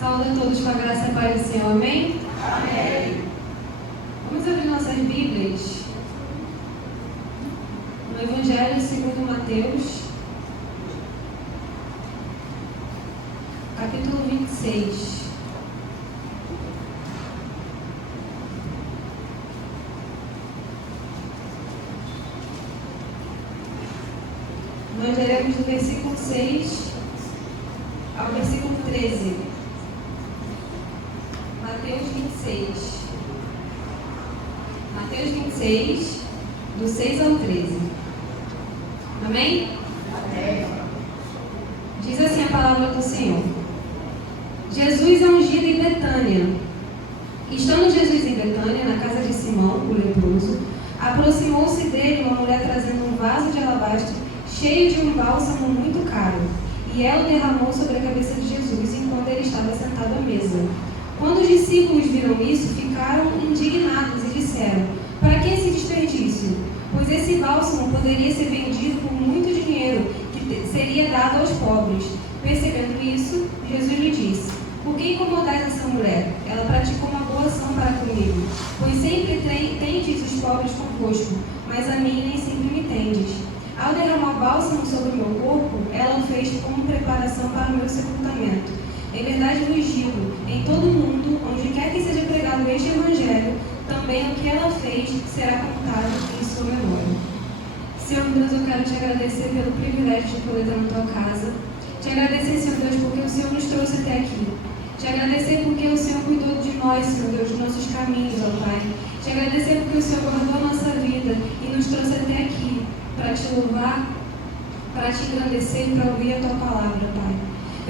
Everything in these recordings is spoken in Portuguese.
Saúde a todos com a graça e a paz do Senhor, amém? Amém. Vamos abrir nossas Bíblias no Evangelho segundo Mateus, capítulo 26. Nós leremos do versículo 6 ao versículo 13. Mateus 26. Mateus 26, do 6 ao 13. Amém? Amém. Diz assim a palavra do Senhor. Jesus é ungido em Betânia. Estando Jesus em Betânia, na casa de Simão, o leproso, aproximou-se dele uma mulher trazendo um vaso de alabastro cheio de um bálsamo muito caro, e ela o derramou sobre a cabeça de Jesus enquanto ele estava sentado à mesa. Quando os discípulos viram isso, ficaram indignados e disseram: para que esse desperdício? Pois esse bálsamo poderia ser vendido por muito dinheiro, que seria dado aos pobres. Percebendo isso, Jesus lhe disse: por que incomodais essa mulher? Ela praticou uma boa ação para comigo, pois sempre tendes os pobres convosco, mas a mim nem sempre me tendes. Ao derramar bálsamo sobre o meu corpo, ela o fez como preparação para o meu sepultamento. Em verdade vos digo, em todo o mundo, onde quer que seja pregado este evangelho, também o que ela fez será contado em sua memória. Senhor Deus, eu quero te agradecer pelo privilégio de poder estar na tua casa. Te agradecer, Senhor Deus, porque o Senhor nos trouxe até aqui. Te agradecer porque o Senhor cuidou de nós, Senhor Deus, dos nossos caminhos, ó Pai. Te agradecer porque o Senhor guardou a nossa vida e nos trouxe até aqui para te louvar, para te engrandecer e para ouvir a tua palavra, Pai.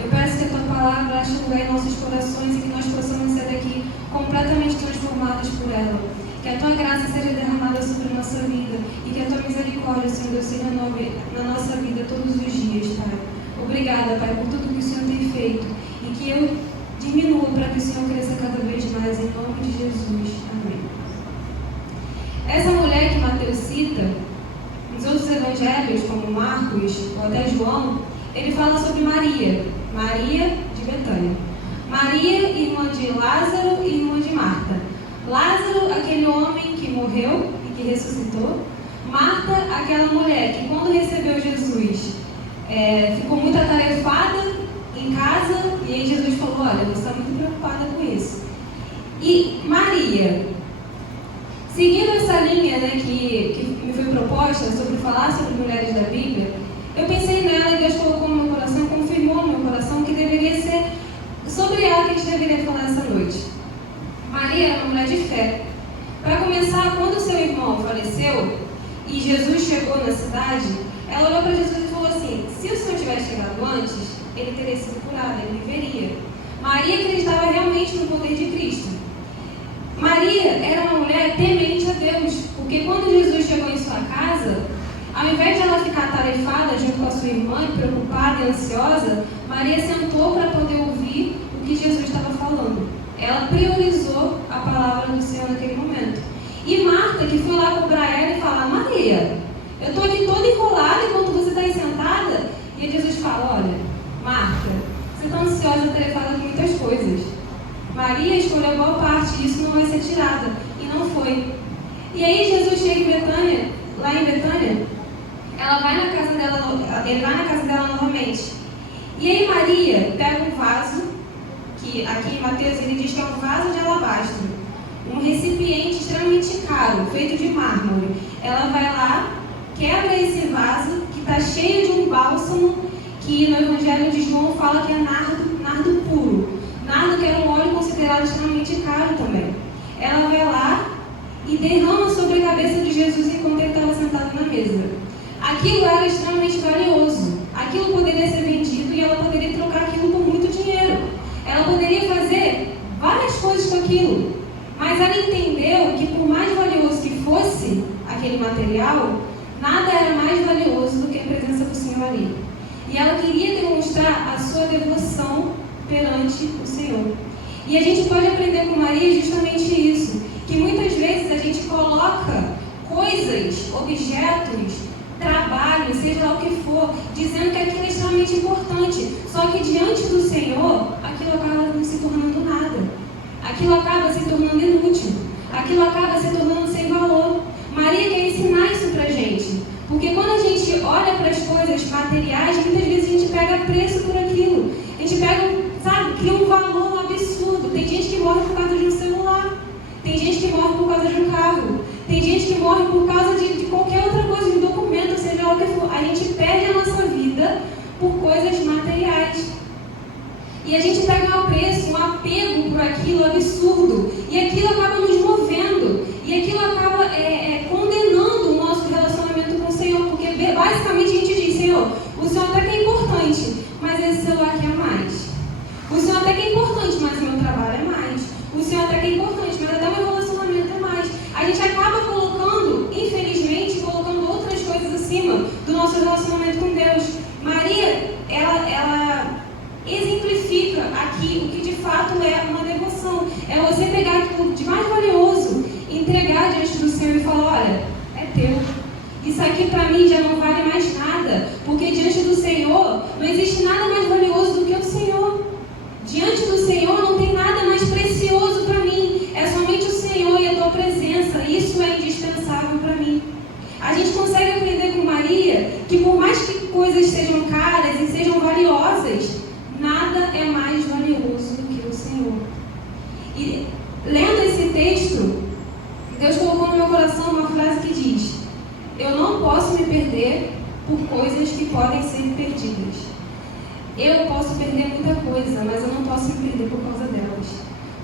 Eu peço que a tua palavra ache lugar em nossos corações e que nós possamos ser daqui completamente transformados por ela. Que a tua graça seja derramada sobre a nossa vida e que a tua misericórdia, Senhor Deus, seja na nossa vida todos os dias, Pai. Obrigada, Pai, por tudo que o Senhor tem feito e que eu diminua para que o Senhor cresça cada vez mais, em nome de Jesus. Amém. Essa mulher que Mateus cita, nos outros evangelhos, como Marcos ou até João, ele fala sobre Maria de Betânia. Maria, irmã de Lázaro e irmã de Marta. Lázaro, aquele homem que morreu e que ressuscitou. Marta, aquela mulher que quando recebeu Jesus, ficou muito atarefada em casa, e aí Jesus falou: olha, você está muito preocupada com isso. E Maria, seguindo essa linha, que me foi proposta sobre falar sobre mulheres da Bíblia, eu pensei nela e Deus colocou no meu coração, confirmou no meu coração que deveria ser sobre ela que a gente deveria falar essa noite. Maria era uma mulher de fé. Para começar, quando seu irmão faleceu e Jesus chegou na cidade, ela olhou para Jesus e falou assim: se o Senhor tivesse chegado antes, ele teria sido curado, ele viveria. Maria acreditava realmente no poder de Cristo. Maria era uma mulher temente a Deus, porque quando Jesus chegou em sua casa, ao invés de ela ficar atarefada junto com a sua irmã, preocupada e ansiosa, Maria sentou para poder ouvir o que Jesus estava falando. Ela priorizou a palavra do Senhor naquele momento. E Marta, que foi lá cobrar ela e falar: Maria, eu estou aqui toda enrolada enquanto você está aí sentada. E aí Jesus fala: olha, Marta, você está ansiosa e atarefada com muitas coisas. Maria escolheu a boa parte, e isso não vai ser tirada. E não foi. E aí Jesus chega em Betânia, lá em Betânia, ele vai na casa dela novamente. E aí Maria pega um vaso, que aqui em Mateus ele diz que é um vaso de alabastro, um recipiente extremamente caro, feito de mármore. Ela vai lá, quebra esse vaso, que está cheio de um bálsamo, que no Evangelho de João fala que é nardo puro. Nardo que era um óleo considerado extremamente caro também. Ela vai lá e derrama sobre a cabeça de Jesus enquanto ele estava sentado na mesa. Aquilo era extremamente valioso. Aquilo poderia ser vendido e ela poderia trocar aquilo por muito dinheiro. Ela poderia fazer várias coisas com aquilo. Mas ela entendeu que por mais valioso que fosse aquele material, nada era mais valioso do que a presença do Senhor ali. E ela queria demonstrar a sua devoção perante o Senhor. E a gente pode aprender com Maria justamente isso, que muitas vezes a gente coloca coisas, objetos, trabalho, seja lá o que for, dizendo que aquilo é extremamente importante. Só que diante do Senhor, aquilo acaba não se tornando nada. Aquilo acaba se tornando inútil. Aquilo acaba se tornando sem valor. Maria quer ensinar isso pra gente. Porque quando a gente olha para as coisas materiais, muitas vezes a gente pega preço por aquilo. A gente pega, sabe, cria um valor absurdo. Tem gente que morre por causa de um celular. Tem gente que morre por causa de um carro. Tem gente que morre por causa de qualquer outra coisa, de um documento, seja lá o que for. A gente perde a nossa vida por coisas materiais. E a gente pega um apreço, um apego por aquilo absurdo. E aquilo acaba nos movendo. E aquilo acaba condenando o nosso relacionamento com o Senhor. Porque basicamente a gente diz: Senhor, o Senhor até que é importante, mas esse celular aqui é mais. O Senhor até que é importante, mas o meu trabalho é mais. O Senhor até que é importante, mas até o meu relacionamento é mais. A gente acaba colocando, infelizmente, outras coisas acima do nosso relacionamento com Deus. Maria, ela exemplifica aqui o que de fato é uma devoção. É você pegar aquilo de mais valioso, entregar diante do Senhor e falar: olha, é teu. Isso aqui para mim já não vale mais nada, porque diante do Senhor não existe nada mais valioso do que o Senhor. Diante do Senhor não tem nada mais precioso para mim. É somente o Senhor e a tua presença. Isso é indispensável para mim. A gente consegue aprender com Maria que por mais que coisas sejam caras e sejam valiosas, nada é mais valioso do que o Senhor. E lendo esse texto, Deus colocou no meu coração uma frase que diz: eu não posso me perder por coisas que podem ser perdidas. Eu posso perder muita coisa, mas eu não posso me perder por causa delas.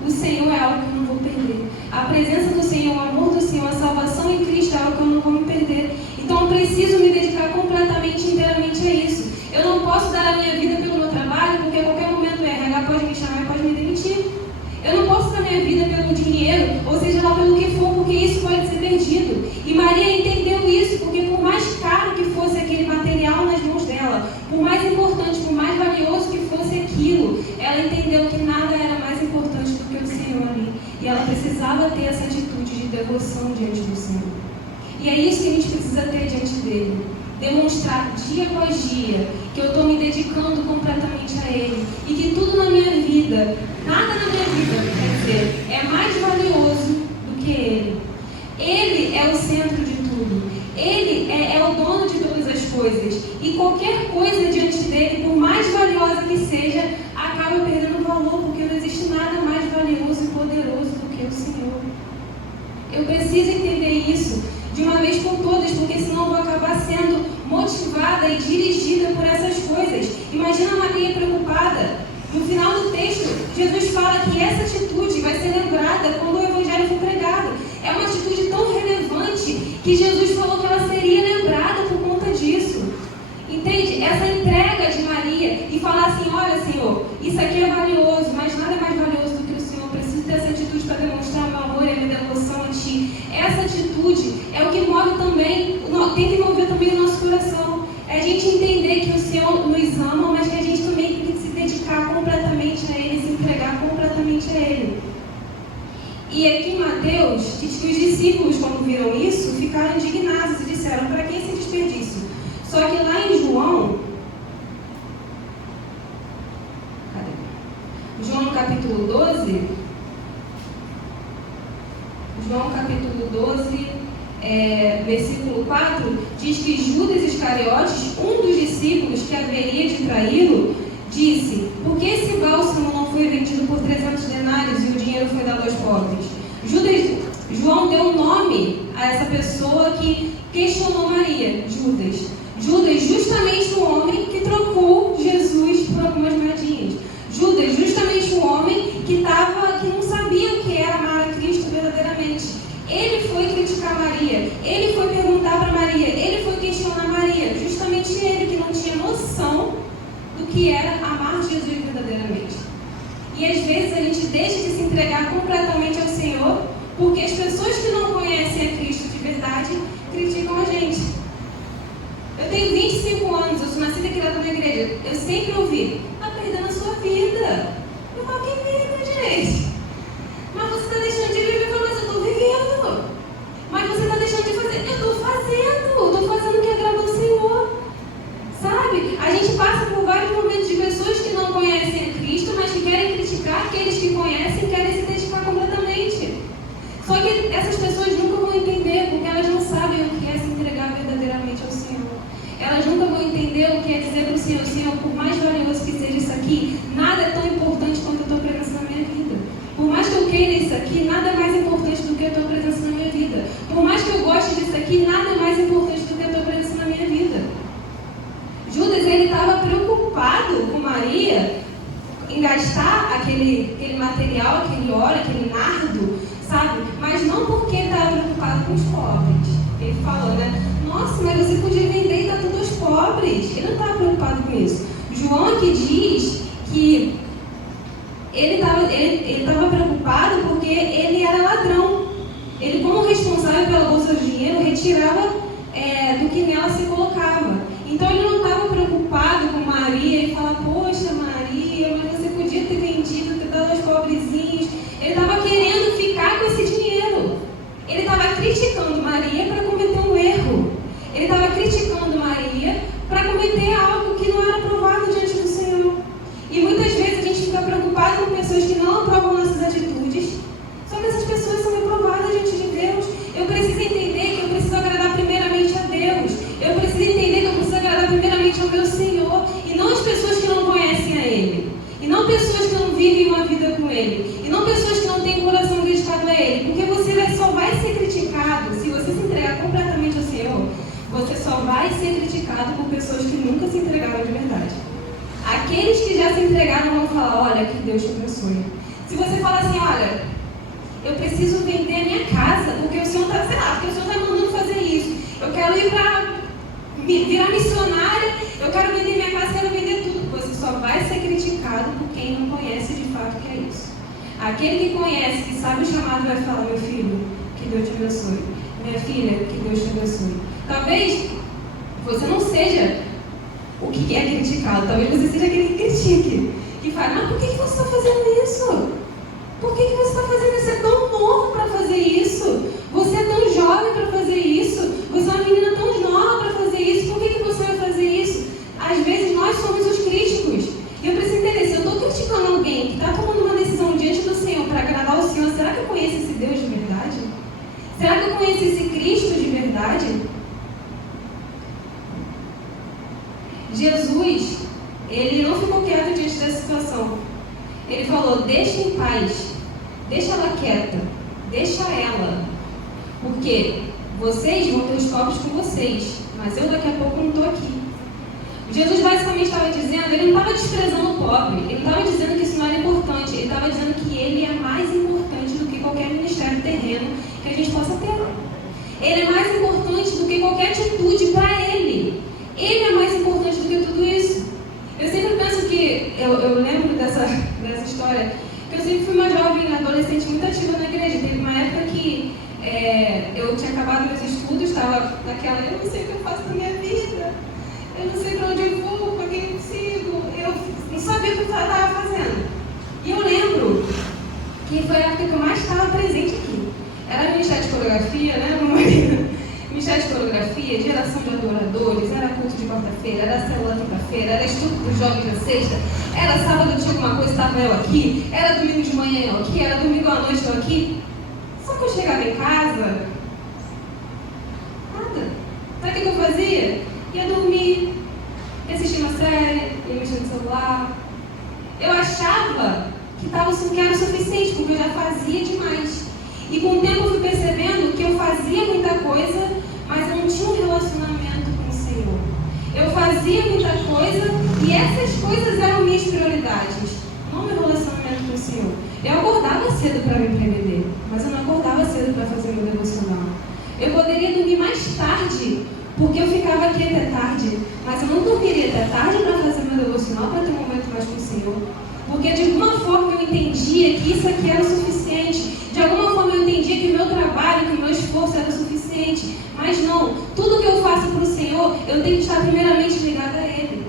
O Senhor é algo que eu não vou perder. A presença do Senhor, o amor do Senhor, a salvação em Cristo é algo que eu não vou me perder. Então eu preciso me dedicar completamente, inteiramente a isso. Eu não posso dar a minha vida pelo meu trabalho, porque a qualquer momento o RH pode me chamar e pode me demitir. Eu não posso dar a minha vida pelo dinheiro, ou seja lá pelo que for, porque isso pode ser perdido. E Maria entendeu isso, porque por mais caro que fosse aquele material nas mãos dela, por mais importante, por mais valioso que fosse aquilo, ela entendeu que nada era mais importante do que o Senhor ali. E ela precisava ter essa atitude de devoção diante do Senhor. E é isso que a gente precisa ter diante dele. Demonstrar dia após dia que eu estou me dedicando completamente a Ele. E que tudo na minha vida, nada na minha vida, quer dizer, é mais valioso do que Ele. Ele é o centro de tudo. Ele é o dono de todas as coisas. E qualquer coisa diante dele, por mais valiosa que seja, acaba perdendo valor, porque não existe nada mais valioso e poderoso do que o Senhor. Eu preciso entender isso de uma vez por todas, porque senão eu vou acabar sendo motivada e dirigida por essas coisas. Imagina a Maria preocupada. No final do texto, Jesus fala que essa atitude vai ser lembrada quando o Evangelho for pregado. É uma atitude tão relevante que Jesus falou que ela seria lembrada por conta disso. Entende? Essa entrega de Maria e falar assim: olha, Senhor, isso aqui é valioso, mas nada é mais valioso do que o Senhor. Eu preciso ter essa atitude para demonstrar o meu amor e a minha devoção a Ti. Essa atitude é o que move também, tem que mover também o nosso coração. É a gente entender que o Senhor nos ama, mas que a gente também tem que se dedicar completamente a Ele, se entregar completamente a Ele. E aqui em Mateus, diz que os discípulos, quando viram isso, ficaram indignados e disseram: para que esse desperdício? Só que lá em João, João capítulo 12, versículo 4, diz que Judas Iscariotes, um dos discípulos que haveria de traí-lo, disse: por que esse bálsamo não foi vendido por 300 denários e o dinheiro foi dado aos pobres? João deu nome a essa pessoa que questionou Maria, Judas. Judas, justamente o homem que trocou Jesus por algumas moedinhas. Judas, justamente o homem que não sabia o que era amar a Cristo verdadeiramente. Ele foi criticar Maria, ele foi perguntar para Maria, ele foi questionar Maria. Justamente ele que não tinha noção do que era amar Jesus verdadeiramente. E às vezes a gente deixa de se entregar completamente ao Senhor, porque as pessoas que não conhecem a Cristo de verdade criticam a gente. Eu tenho 25 anos, eu sou nascida e criada na igreja. Eu sempre ouvi: está perdendo a sua vida. Eu falo: que vida, gente? Mas você está deixando de viver. Eu falo: mas eu estou vivendo. Mas você está deixando de fazer. Eu estou fazendo o que agrada ao por mais valioso que seja isso aqui, nada é tão importante quanto a tua presença na minha vida. Por mais que eu queira isso aqui, nada é mais importante do que a tua presença na minha vida. Por mais que eu goste disso aqui, nada é mais importante do que a tua presença na minha vida. Judas, ele estava preocupado com Maria em gastar aquele material, aquele óleo, aquele nardo, sabe? Mas não porque ele estava preocupado com os pobres. Ele falou, né? Nossa, mas você podia vender e dar tudo aos pobres. Ele não estava preocupado com isso. João aqui diz que ele estava preocupado porque ele era ladrão. Ele, como responsável pela bolsa de dinheiro, retirava do que nela se colocava. Então ele não estava preocupado com Maria e falar, poxa Maria, mas você podia ter vendido, ter dado aos pobrezinhos. Ele estava querendo ficar com esse dinheiro. Ele estava criticando Maria para cometer um erro. Ele estava criticando Maria para cometer algo que não era aprovado diante do Senhor. E muitas vezes a gente fica preocupado com pessoas que não aprovam nossas atitudes. Só que essas pessoas são reprovadas diante de Deus. Eu preciso entender que eu preciso agradar primeiramente a Deus. Eu preciso entender que eu preciso agradar primeiramente ao meu Senhor. E não as pessoas que não conhecem a Ele. E não pessoas que não vivem uma vida com Ele. E não pessoas que não têm coração dedicado a Ele. Porque você só vai ser criticado se você se entregar completamente ao Senhor. Você só vai ser criticado por pessoas que nunca se entregaram de verdade. Aqueles que já se entregaram vão falar, olha, que Deus te abençoe. Se você falar assim, olha, eu preciso vender a minha casa, porque o Senhor está, sei lá, porque o Senhor está mandando fazer isso. Eu quero ir para virar missionária, eu quero vender minha casa, quero vender tudo. Você só vai ser criticado por quem não conhece de fato o que é isso. Aquele que conhece, que sabe o chamado, vai falar, meu filho, que Deus te abençoe. Minha filha, que Deus te abençoe. Talvez você não seja o que é criticado, talvez você seja aquele que critique. E fala, mas por que você está fazendo isso? Por que você está fazendo isso? Você é tão novo para fazer isso. Você é tão jovem para fazer isso. Você é uma menina tão nova para fazer isso. Por que você vai fazer isso? Às vezes nós somos os críticos. E eu preciso entender, se eu estou criticando alguém que está tomando uma decisão diante do Senhor para agradar o Senhor, será que eu conheço esse Deus de verdade? Será que eu conheço esse Cristo de verdade? Jesus, ele não ficou quieto diante dessa situação. Ele falou, deixa em paz, deixa ela quieta, deixa ela. Porque vocês vão ter os pobres com vocês, mas eu daqui a pouco não estou aqui. Jesus basicamente estava dizendo, ele não estava desprezando o pobre, ele não estava dizendo que isso não era importante, ele estava dizendo que ele é mais importante do que qualquer ministério terreno que a gente possa ter. Ele é mais importante do que qualquer atitude para ele. Ele é mais importante do que tudo isso. Eu sempre penso que, eu lembro dessa história, que eu sempre fui uma jovem adolescente muito ativa na igreja. Teve uma época que eu tinha acabado meus estudos, estava naquela, eu não sei o que eu faço na minha vida, eu não sei para onde eu vou, para quem eu sigo, eu não sabia o que eu estava fazendo. E eu lembro que foi a época que eu mais estava presente aqui. Era ministério de coreografia, né, mamãe? Ministério de coreografia, geração de adoradores, era culto de quarta-feira, era célula quinta-feira, era estudo dos jovens na sexta, era sábado tinha alguma coisa, estava eu aqui, era domingo de manhã eu aqui, era domingo à noite eu aqui. Só que eu chegava em casa, nada. Sabe o que eu fazia? Ia dormir, ia assistir uma série, ia mexer no celular. Eu achava que era o suficiente, porque eu já fazia demais. E com o tempo eu fui percebendo que eu fazia muita coisa, mas eu não tinha um relacionamento com o Senhor. Eu fazia muita coisa e essas coisas eram minhas prioridades, não meu relacionamento com o Senhor. Eu acordava cedo para vir para beber, mas eu não acordava cedo para fazer meu devocional. Eu poderia dormir mais tarde, porque eu ficava aqui até tarde, mas eu não dormiria até tarde para fazer meu devocional, para ter um momento mais com o Senhor. Porque de alguma forma eu entendia que isso aqui era o suficiente. De alguma forma eu entendia que o meu trabalho, que o meu esforço era o suficiente. Mas não, tudo que eu faço para o Senhor, eu tenho que estar primeiramente ligada a Ele.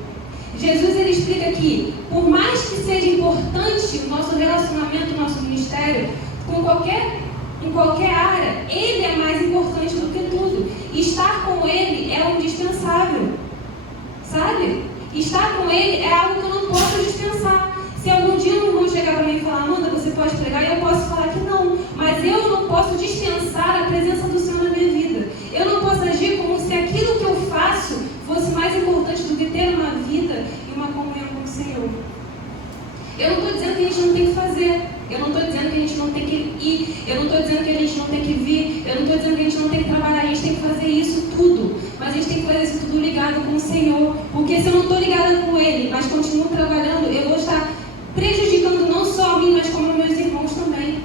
Jesus, ele explica que, por mais que seja importante o nosso relacionamento, o nosso ministério, em qualquer área, Ele é mais importante do que tudo. Estar com Ele é um indispensável. Sabe? Estar com Ele é algo que eu não posso dispensar. Se algum dia um irmão chegar para mim e falar, Amanda, você pode pregar, eu posso falar que não. Mas eu não posso dispensar a presença do Senhor na minha vida. Eu não posso agir como se aquilo que eu faço fosse mais importante do que ter uma vida e uma comunhão Eu não estou dizendo que a gente não tem que fazer. Eu não estou dizendo que a gente não tem que ir. Eu não estou dizendo que a gente não tem que vir. Eu não estou dizendo que a gente não tem que trabalhar. A gente tem que fazer isso tudo. Mas a gente tem que fazer isso tudo ligado com o Senhor. Porque se eu não estou ligada com Ele, mas continuo trabalhando, eu vou estar prejudicando não só a mim, mas como meus irmãos também.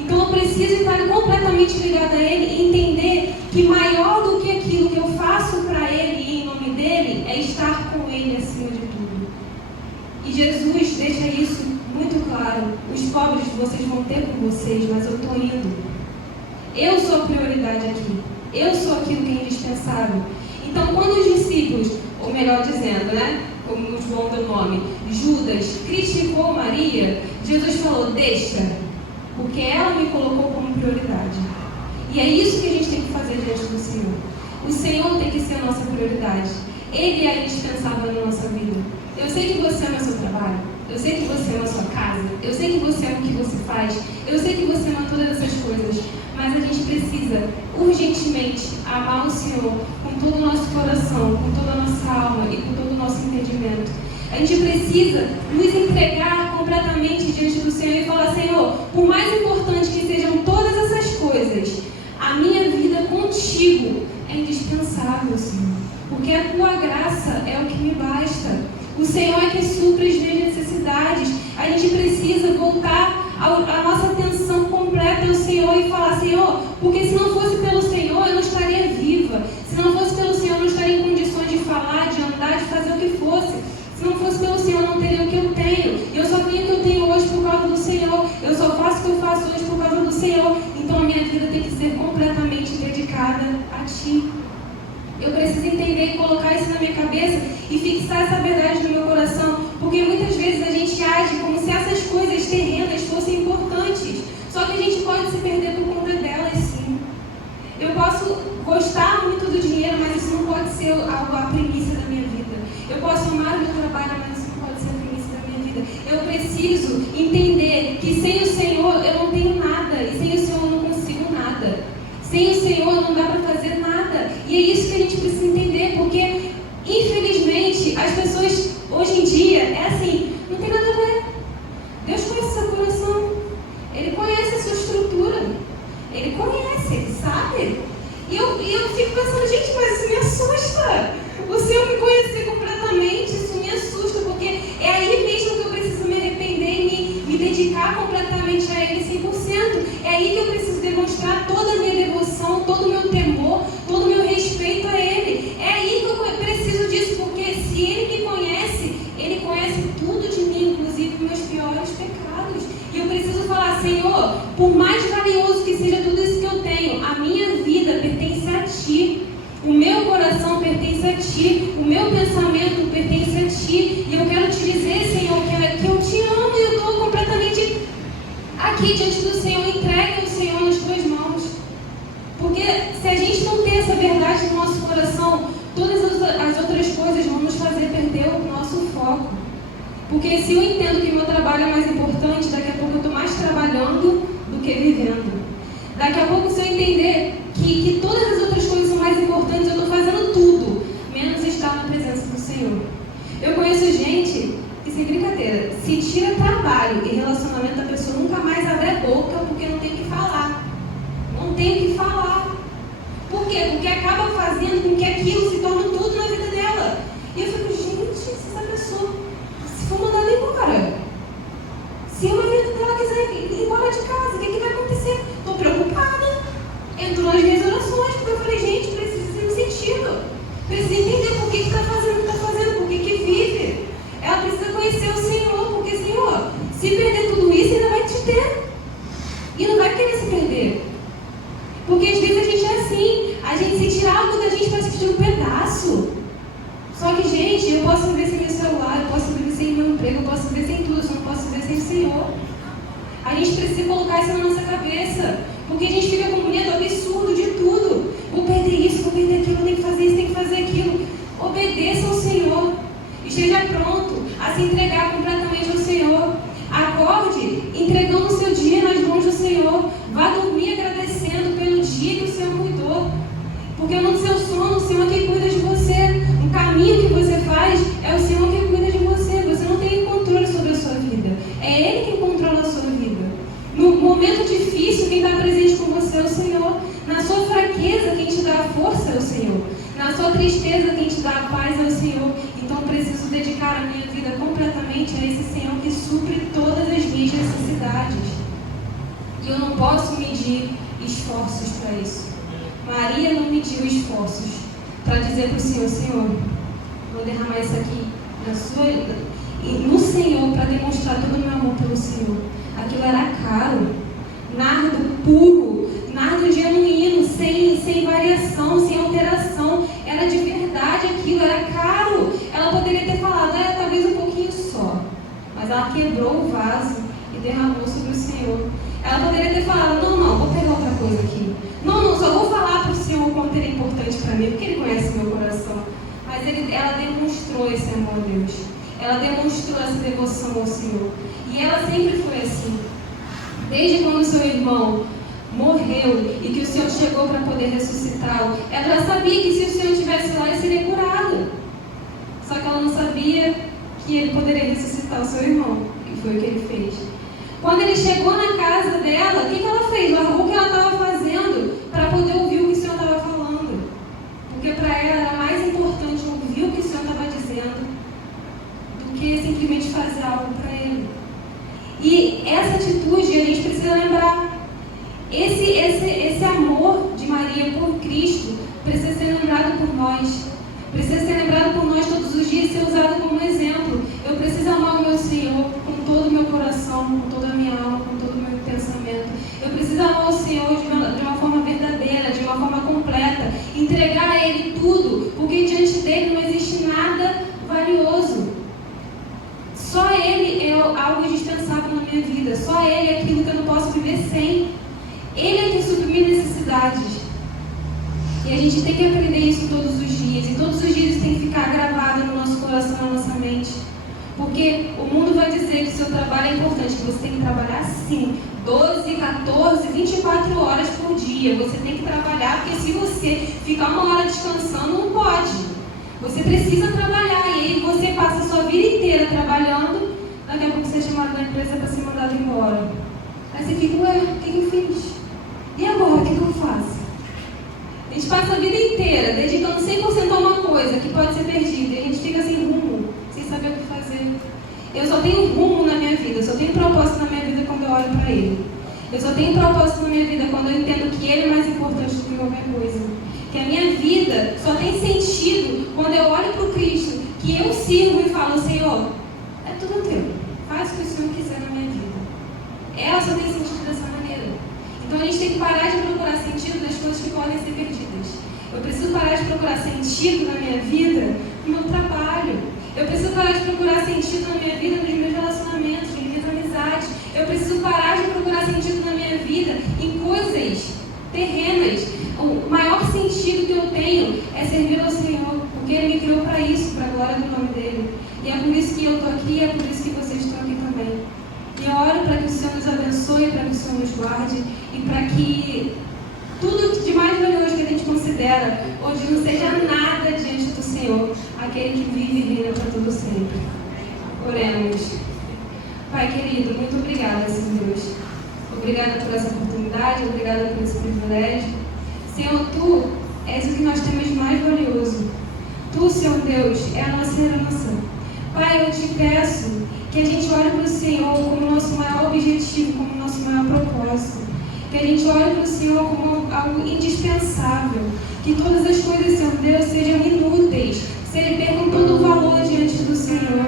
Então eu preciso estar completamente ligada a Ele e entender que maior do que aquilo que eu faço para Ele e em nome dEle é estar com Ele acima de tudo. E Jesus deixa isso muito claro. Os pobres vocês vão ter com vocês, mas eu estou indo. Eu sou a prioridade aqui. Eu sou aquilo que é indispensável. Então quando os discípulos, ou melhor dizendo, né, como o João deu o nome, Judas criticou Maria, Jesus falou, deixa, porque ela me colocou como prioridade. E é isso que a gente tem que fazer diante do Senhor. O Senhor tem que ser a nossa prioridade. Ele é indispensável na nossa vida. Eu sei que você ama o seu trabalho. Eu sei que você ama a sua casa. Eu sei que você ama o que você faz. Eu sei que você ama todas essas coisas. Mas a gente precisa urgentemente amar o Senhor com todo o nosso coração, com toda a nossa alma e com todo o nosso entendimento. A gente precisa nos entregar completamente diante do Senhor e falar, Senhor, por mais importante que sejam todas essas coisas, a minha vida contigo é indispensável, Senhor. Porque a tua graça é o que me basta. O Senhor é que supre as minhas necessidades. A gente precisa voltar a nossa atenção completa ao Senhor e falar, Senhor, porque se não fosse pelo Senhor, eu não estaria viva. Se não fosse pelo Senhor, eu não estaria em condições de falar, de andar, de fazer o que fosse. Se não fosse pelo Senhor, eu não teria o que eu tenho. Eu só tenho o que eu tenho hoje por causa do Senhor. Eu só faço o que eu faço hoje por causa do Senhor. Então a minha vida tem que ser completamente dedicada a Ti. Eu preciso entender e colocar isso na minha cabeça e fixar essa verdade no meu coração, porque muitas vezes a gente age como se essas coisas terrenas fossem importantes, só que a gente pode se perder por conta delas, sim. Eu posso gostar muito do dinheiro, mas isso não pode ser a primícia da minha vida. Eu posso amar o meu trabalho, mas isso não pode ser a primícia da minha vida. Eu preciso entender que sem o Senhor eu não tenho nada, e sem o Senhor eu não consigo nada. Sem o Senhor não dá para fazer nada. E é isso que a gente precisa entender, porque infelizmente as pessoas hoje em dia é assim, não tem nada a ver. Deus conhece seu coração, Ele conhece a sua estrutura, Ele conhece, Ele sabe. E eu fico pensando, gente, mas isso me assusta. O Senhor me conhecer completamente, isso me assusta, porque é aí mesmo que eu preciso me arrepender e me dedicar completamente a Ele 100%. É aí que eu preciso demonstrar toda a minha devoção, todo o meu temor, todo o meu respeito a Ele. É aí que eu preciso disso, porque se Ele me conhece, Ele conhece tudo de mim, inclusive meus piores pecados. E eu preciso falar, Senhor, por mais valioso que seja tudo isso que eu tenho, a minha vida pertence a Ti. O meu coração pertence a Ti, o meu pensamento pertence a Ti, e eu quero Te dizer, Senhor, que eu Te amo e eu estou completamente aqui diante do Senhor, entregue ao Senhor nas Tuas mãos. Porque se a gente não tem essa verdade no nosso coração, todas as outras coisas vão nos fazer perder o nosso foco. Porque se eu entendo que meu trabalho é mais importante, daqui a pouco eu estou mais trabalhando do que vivendo. Daqui a pouco, se eu entender que todas as outras coisas são mais importantes, eu estou fazendo tudo, menos estar na presença do Senhor. Eu conheço gente que, sem brincadeira, se tira trabalho e relacionamento, a pessoa nunca mais abre a boca porque não tem o que falar. Não tem o que falar. Por quê? Porque acaba fazendo com que aquilo se torne tudo na vida dela. E eu fico, gente, se essa pessoa se for mandada embora, se o marido dela quiser ir embora de casa, o que vai acontecer? Estou preocupada. Entrou nas minhas orações, porque eu falei, gente, precisa ser sentido. Precisa entender por que está fazendo o que está fazendo, por que vive. Ela precisa conhecer o Senhor, porque, Senhor, se perder tudo isso, ainda vai te ter. E não vai querer se perder. Porque às vezes a gente é assim, a gente se tirar algo da gente para se tirar um pedaço. Só que, gente, eu posso viver sem meu celular, eu posso viver sem meu emprego, eu posso viver sem tudo, eu só não posso viver sem o Senhor. A gente precisa colocar isso na nossa cabeça, porque a gente fica com medo absurdo de tudo. Vou perder isso, vou perder aquilo, tenho que fazer isso, tenho que fazer aquilo. Obedeça ao Senhor. Esteja pronto a se entregar completamente ao Senhor. Acorde entregando o seu dia nas mãos do Senhor. Vá dormir agradecendo pelo dia que o Senhor cuidou. Porque no seu sono, o Senhor é quem cuida de você. O caminho que você faz é o Senhor quem cuida de você. Você não tem controle sobre a sua vida. sua tristeza, quem te dá a paz é o Senhor. Então eu preciso dedicar a minha vida completamente a esse Senhor que supre todas as minhas necessidades. E eu não posso medir esforços para isso. Maria não mediu esforços para dizer para o Senhor: Senhor, vou derramar isso aqui na sua vida. E no Senhor, para demonstrar todo o meu amor pelo Senhor. Aquilo era caro, nardo puro, nardo genuíno, sem variação, sem alteração. Era de verdade aquilo, era caro. Ela poderia ter falado, talvez um pouquinho só. Mas ela quebrou o vaso e derramou sobre o Senhor. Ela poderia ter falado, não, vou pegar outra coisa aqui. Não, só vou falar para o Senhor o quanto ele é importante para mim, porque ele conhece meu coração. Mas ela demonstrou esse amor a Deus. Ela demonstrou essa devoção ao Senhor. E ela sempre foi assim. Desde quando o seu irmão morreu e que o Senhor chegou para poder ressuscitá-lo, ela já sabia que se o Senhor estivesse lá, ele seria curado. Só que ela não sabia que ele poderia ressuscitar o seu irmão. E foi o que ele fez. Quando ele chegou na casa dela, o que ela fez? Largou o que ela estava fazendo para poder ouvir o que o Senhor estava falando. Porque para ela era mais importante ouvir o que o Senhor estava dizendo do que simplesmente fazer algo para ele. E essa atitude a gente precisa lembrar. Esse amor de Maria por Cristo precisa ser lembrado por nós. Precisa ser lembrado por nós todos os dias e ser usado como exemplo. Eu preciso amar o meu Senhor com todo o meu coração, com toda a minha alma, com todo o meu pensamento. Eu preciso amar o Senhor de uma forma verdadeira, de uma forma completa. Entregar a Ele tudo, porque diante dEle não existe nada valioso. Só Ele é algo indispensável na minha vida. Só Ele é aquilo que eu não posso viver sem. Ele é que supre minhas necessidades. E a gente tem que aprender isso todos os dias. E todos os dias isso tem que ficar gravado no nosso coração, na nossa mente. Porque o mundo vai dizer que o seu trabalho é importante, que você tem que trabalhar sim, 12, 14, 24 horas por dia. Você tem que trabalhar, porque se você ficar uma hora descansando, não pode. Você precisa trabalhar. E aí você passa a sua vida inteira trabalhando. Daqui a pouco você é chamado da empresa para ser mandado embora. Aí você fica, o que eu fiz? E agora, o que eu faço? A gente passa a vida inteira dedicando 100% a uma coisa que pode ser perdida. E a gente fica sem rumo, sem saber o que fazer. Eu só tenho rumo na minha vida, eu só tenho propósito na minha vida quando eu olho para Ele. Eu só tenho propósito na minha vida quando eu entendo que Ele é mais importante do que qualquer coisa. Que a minha vida só tem sentido quando eu olho para o Cristo, que eu sirvo e falo, Senhor, é tudo teu. Faz o que o Senhor quiser na minha vida. Ela só tem sentido dessa maneira. Então a gente tem que parar de procurar sentido nas coisas que podem ser perdidas. Eu preciso parar de procurar sentido na minha vida no meu trabalho. Eu preciso parar de procurar sentido na minha vida nos meus relacionamentos, nas minhas amizades. Eu preciso parar de procurar sentido na minha vida em coisas terrenas. O maior sentido que eu tenho é servir ao Senhor, porque Ele me criou para isso, para a glória do nome dEle. E é por isso que eu estou aqui, e é por isso que vocês estão aqui também. E eu oro para que o Senhor nos abençoe, para que o Senhor nos guarde e para que tudo de mais valioso que a gente considera hoje não seja nada diante do Senhor, aquele que vive e reina para todo sempre. Oremos. Pai querido, muito obrigada, Senhor Deus. Obrigada por essa oportunidade, obrigada por esse privilégio. Senhor, Tu és o que nós temos de mais valioso. Tu, Senhor Deus, é a nossa herança. Pai, eu te peço que a gente olhe para o Senhor como nosso maior objetivo, como nosso maior propósito. Que a gente olhe para o Senhor como algo indispensável. Que todas as coisas, Senhor Deus, sejam inúteis, percam todo o valor diante do Senhor.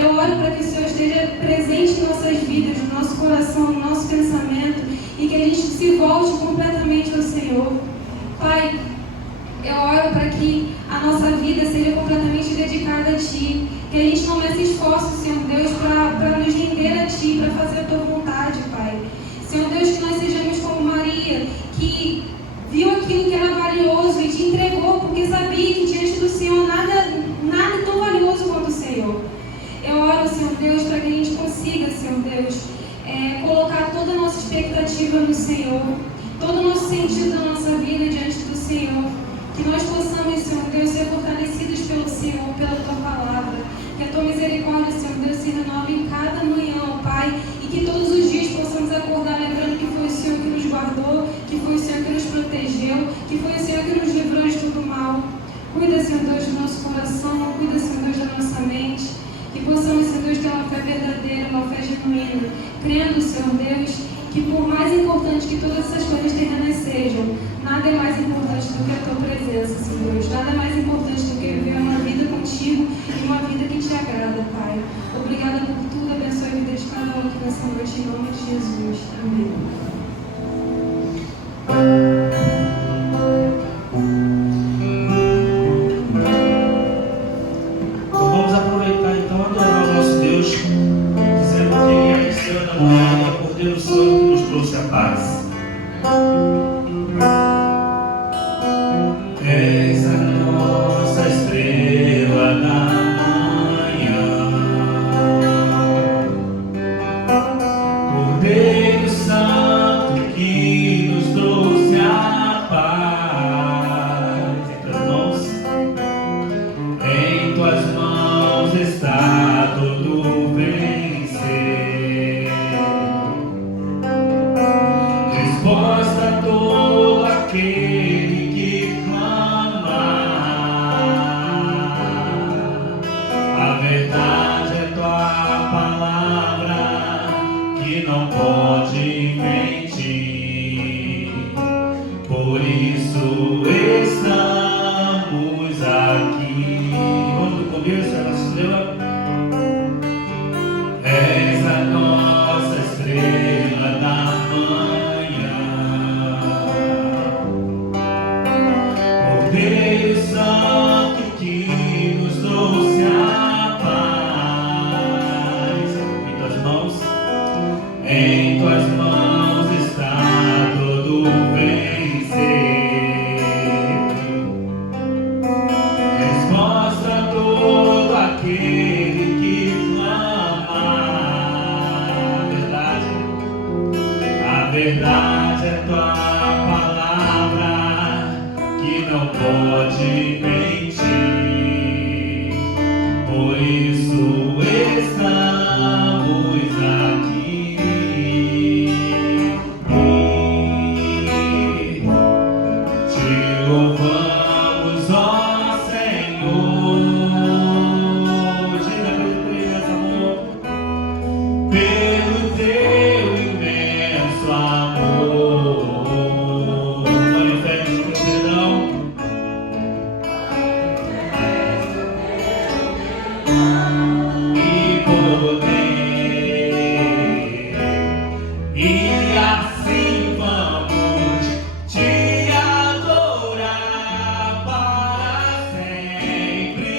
Eu oro para que o Senhor esteja presente em nossas vidas, no nosso coração, no nosso pensamento, e que a gente se volte completamente ao Senhor. Pai, eu oro para que a nossa vida seja completamente dedicada a Ti. Que a gente não se esforce, Senhor Deus, para nos render a Ti, para fazer a Tua vontade, Pai. Senhor Deus, que nós sejamos como Maria, que viu aquilo que era valioso e Te entregou, porque sabia que diante do Senhor nada é tão valioso quanto o Senhor. Eu oro, Senhor Deus, para que a gente consiga, Senhor Deus, colocar toda a nossa expectativa no Senhor, todo o nosso sentido da nossa vida diante do Senhor. Que nós possamos, Senhor Deus, ser fortalecidos pelo Senhor, pela Tua palavra. Que a Tua misericórdia, Senhor Deus, se renove em cada manhã, ó Pai, e que todos os dias possamos acordar lembrando que foi o Senhor que nos guardou, que foi o Senhor que nos protegeu, que foi o Senhor que nos livrou de todo mal. pessoas tenham uma fé verdadeira, uma fé genuína, crendo, Senhor Deus, que por mais importante que todas essas coisas terrenas sejam, nada é mais importante do que a Tua presença, Senhor Deus. Nada é mais importante do que viver uma vida contigo e uma vida que Te agrada, Pai. Obrigada por tudo, abençoe a vida de cada um aqui nessa noite, em nome de Jesus. Amém. Vamos aproveitar então adorar o nosso Deus, dizendo que Ele é o Senhor da manhã, é o Cordeiro Santo que nos trouxe a paz. És a nossa estrela da manhã, Cordeiro Santo que nos trouxe a paz. Em tuas mãos está todo vencer. Resposta a todo aquele que clama. A verdade é tua palavra que não pode mentir. Por isso estamos aqui. Vamos no começo, a nossa estrela. És a nossa estrela da manhã, Cordeiro Santo que nos trouxe a paz. Em tuas mãos está todo vencer. Resposta a todo aquele que clama. A verdade é tua palavra que não pode mentir. Por isso estamos aqui. Te louvamos, ó Senhor. Diga pelo teu amor, pelo teu imenso amor. Manifesta o perdão. E poder, e assim vamos te adorar para sempre.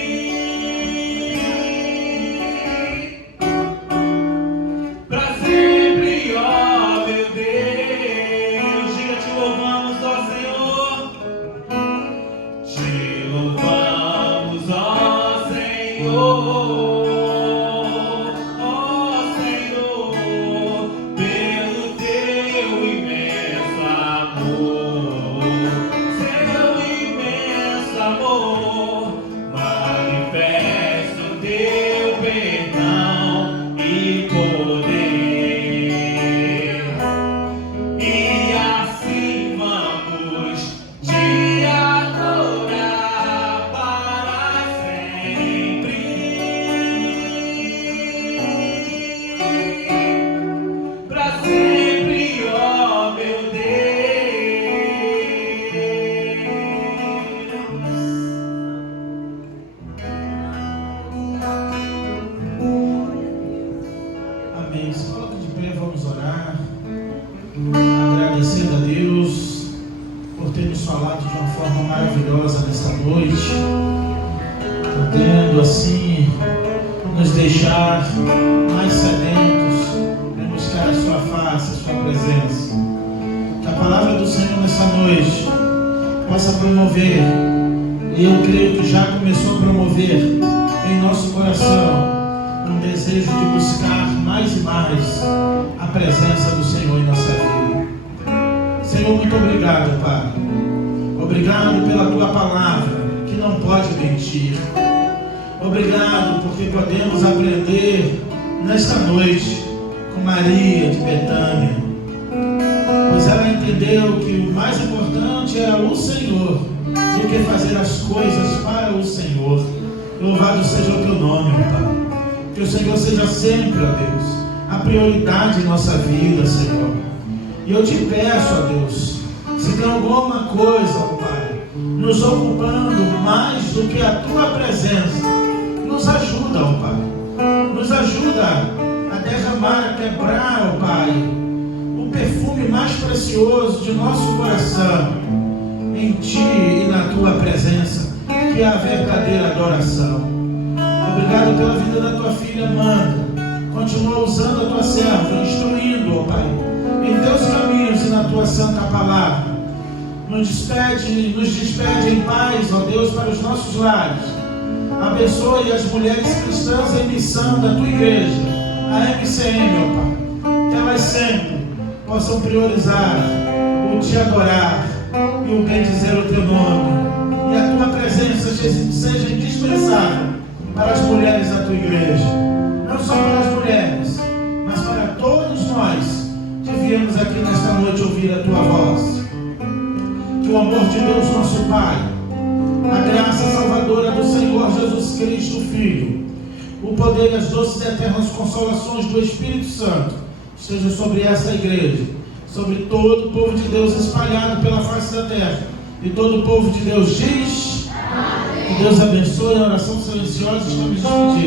Para sempre, ó meu Deus, diga: te louvamos, ó Senhor. Te louvamos, ó Senhor. Ó Senhor, pelo teu imenso amor, seu imenso amor. Manifesta o teu perdão e poder. E assim vamos te adorar para sempre. Para sempre, ó meu Deus. Amém. Se coloca de pé, vamos orar, agradecendo a Deus por ter nos falado de uma forma maravilhosa nesta noite, podendo assim nos deixar mais sedentos em buscar a sua face, a sua presença. Que a palavra do Senhor nessa noite possa promover, e eu creio que já começou a promover em nosso coração um desejo de buscar mais e mais a presença do Senhor em nossa vida. Senhor, muito obrigado, Pai. Obrigado pela Tua palavra, que não pode mentir. Obrigado porque podemos aprender nesta noite com Maria de Betânia, pois ela entendeu que o mais importante é o Senhor do que fazer as coisas para o Senhor. Louvado seja o Teu nome, Pai. Que o Senhor seja sempre, ó Deus, a prioridade em nossa vida, Senhor. E eu te peço, ó Deus, se tem alguma coisa, ó Pai, nos ocupando mais do que a Tua presença, nos ajuda, ó Pai. Nos ajuda a derramar, a quebrar, ó Pai, o perfume mais precioso de nosso coração em Ti e na Tua presença, que é a verdadeira adoração. Obrigado pela vida da Tua filha Amanda. Continua usando a Tua serva, instruindo, ó Pai, em Teus caminhos e na Tua santa palavra. Nos despede em paz, ó Deus, para os nossos lares. Abençoe as mulheres cristãs em missão da Tua igreja, a MCM, ó Pai. Que elas sempre possam priorizar o Te adorar e o bendizer o Teu nome. E a Tua presença seja indispensável para as mulheres da Tua igreja. Não só para as mulheres, mas para todos nós que viemos aqui nesta noite ouvir a Tua voz. Que o amor de Deus, nosso Pai, a graça salvadora do Senhor Jesus Cristo, Filho, o poder e as doces e eternas consolações do Espírito Santo estejam sobre esta igreja, sobre todo o povo de Deus espalhado pela face da terra. E todo o povo de Deus diz: amém. Que Deus abençoe. A oração silenciosa, estamos despedidos.